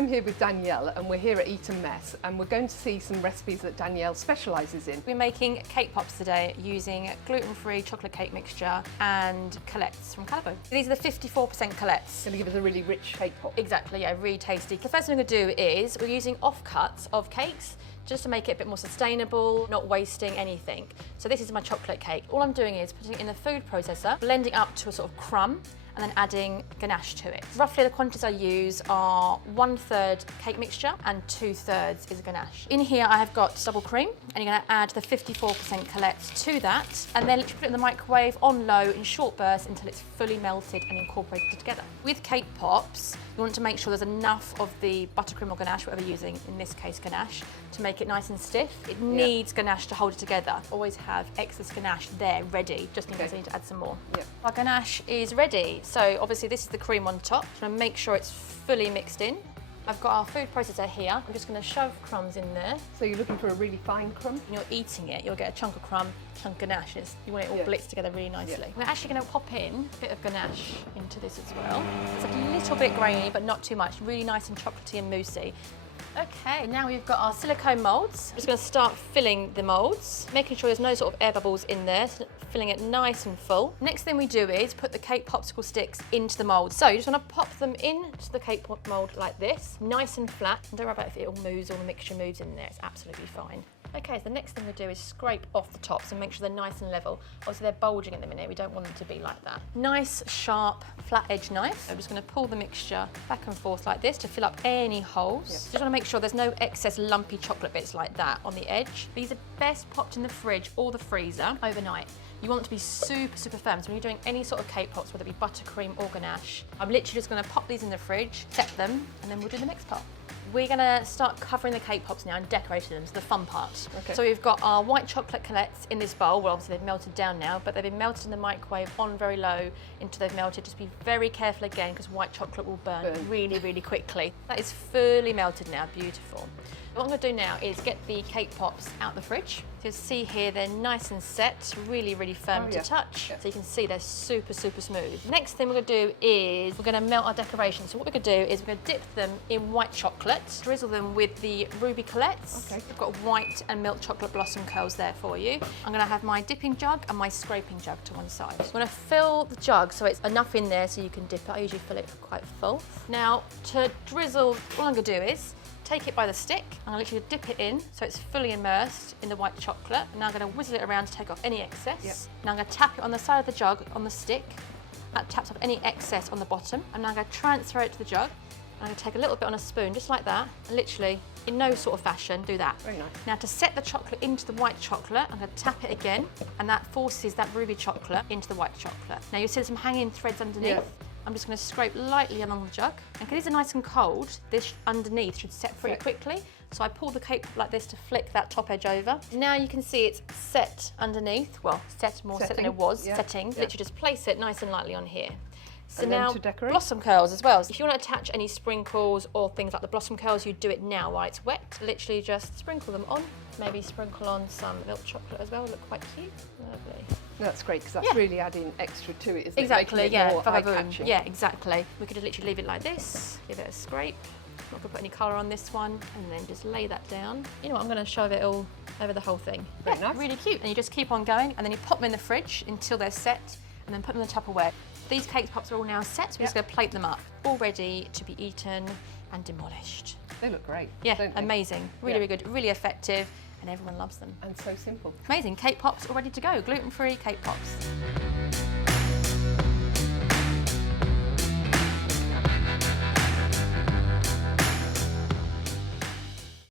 I'm here with Danielle and we're here at Eat and Mess and we're going to see some recipes that Danielle specialises in. We're making cake pops today using gluten-free chocolate cake mixture and Callebaut from Callebaut. These are the 54% Callebaut. Going to give us a really rich cake pop. Exactly, yeah, really tasty. The first thing we're going to do is we're using offcuts of cakes just to make it a bit more sustainable, not wasting anything. So this is my chocolate cake. All I'm doing is putting it in the food processor, blending up to a sort of crumb, and then adding ganache to it. Roughly the quantities I use are 1/3 cake mixture and 2/3 is ganache. In here I have got double cream, and you're going to add the 54% Callebaut to that, and then put it in the microwave on low in short bursts until it's fully melted and incorporated together. With cake pops, you want to make sure there's enough of the buttercream or ganache, whatever you're using, in this case ganache, to make it nice and stiff. It needs ganache to hold it together. Always have excess ganache there ready, just in case I need to add some more. Yep. Our ganache is ready. So obviously this is the cream on top. I'm going to make sure it's fully mixed in. I've got our food processor here. I'm just going to shove crumbs in there. So you're looking for a really fine crumb? When you're eating it, you'll get a chunk of crumb, chunk of ganache. You want it all blitzed together really nicely. We're actually going to pop in a bit of ganache into this as well. It's a little bit grainy, but not too much. Really nice and chocolatey and moussey. Okay, now we've got our silicone moulds. I'm just going to start filling the moulds, making sure there's no sort of air bubbles in there, so filling it nice and full. Next thing we do is put the cake popsicle sticks into the mould. So you just want to pop them into the cake pop mould like this, nice and flat. And don't worry about if it all moves or the mixture moves in there, it's absolutely fine. Okay, so the next thing we do is scrape off the tops and make sure they're nice and level. Obviously they're bulging at the minute, we don't want them to be like that. Nice, sharp, flat edge knife. I'm just going to pull the mixture back and forth like this to fill up any holes. Just want to make sure there's no excess lumpy chocolate bits like that on the edge. These are best popped in the fridge or the freezer overnight. You want them to be super, super firm. So when you're doing any sort of cake pops, whether it be buttercream or ganache, I'm literally just going to pop these in the fridge, set them, and then we'll do the next part. We're going to start covering the cake pops now and decorating them, so the fun part. Okay. So we've got our white chocolate Callebaut in this bowl. Well, obviously they've melted down now, but they've been melted in the microwave on very low until they've melted. Just be very careful again, because white chocolate will burn really, really quickly. That is fully melted now, beautiful. What I'm going to do now is get the cake pops out the fridge. So you'll see here they're nice and set, really, really firm to touch. So you can see they're super, super smooth. Next thing we're going to do is we're going to melt our decorations. So what we're going to do is we're going to dip them in white chocolate, drizzle them with the ruby Callebaut. Okay. I've got white and milk chocolate blossom curls there for you. I'm going to have my dipping jug and my scraping jug to one side. I'm going to fill the jug so it's enough in there so you can dip it. I usually fill it quite full. Now to drizzle, all I'm going to do is take it by the stick. I'm going to literally dip it in so it's fully immersed in the white chocolate. And now I'm going to whizzle it around to take off any excess. Now I'm going to tap it on the side of the jug on the stick. That taps off any excess on the bottom. And now I'm going to transfer it to the jug. I'm going to take a little bit on a spoon, just like that, and literally, in no sort of fashion, do that. Very nice. Now to set the chocolate into the white chocolate, I'm going to tap it again, and that forces that ruby chocolate into the white chocolate. Now you'll see some hanging threads underneath. I'm just going to scrape lightly along the jug. And because these are nice and cold, this underneath should set pretty quickly. So I pull the cake like this to flick that top edge over. Now you can see it's set underneath. Well, set than it was, setting. Literally just place it nice and lightly on here. So now, blossom curls as well. If you want to attach any sprinkles or things like the blossom curls, you do it now while it's wet. Literally just sprinkle them on. Maybe sprinkle on some milk chocolate as well, look quite cute. Lovely. That's great, because that's really adding extra to it, isn't it? Exactly, Making it more eye-catching. Yeah, exactly. We could literally leave it like this, give it a scrape. I'm not going to put any colour on this one, and then just lay that down. You know what, I'm going to shove it all over the whole thing. Very nice. Really cute. And you just keep on going, and then you pop them in the fridge until they're set, and then put them in the Tupperware. These cake pops are all now set, so we're just going to plate them up, all ready to be eaten and demolished. They look great. Yeah, amazing. Really, really good, really effective, and everyone loves them. And so simple. Amazing. Cake pops all ready to go. Gluten-free cake pops.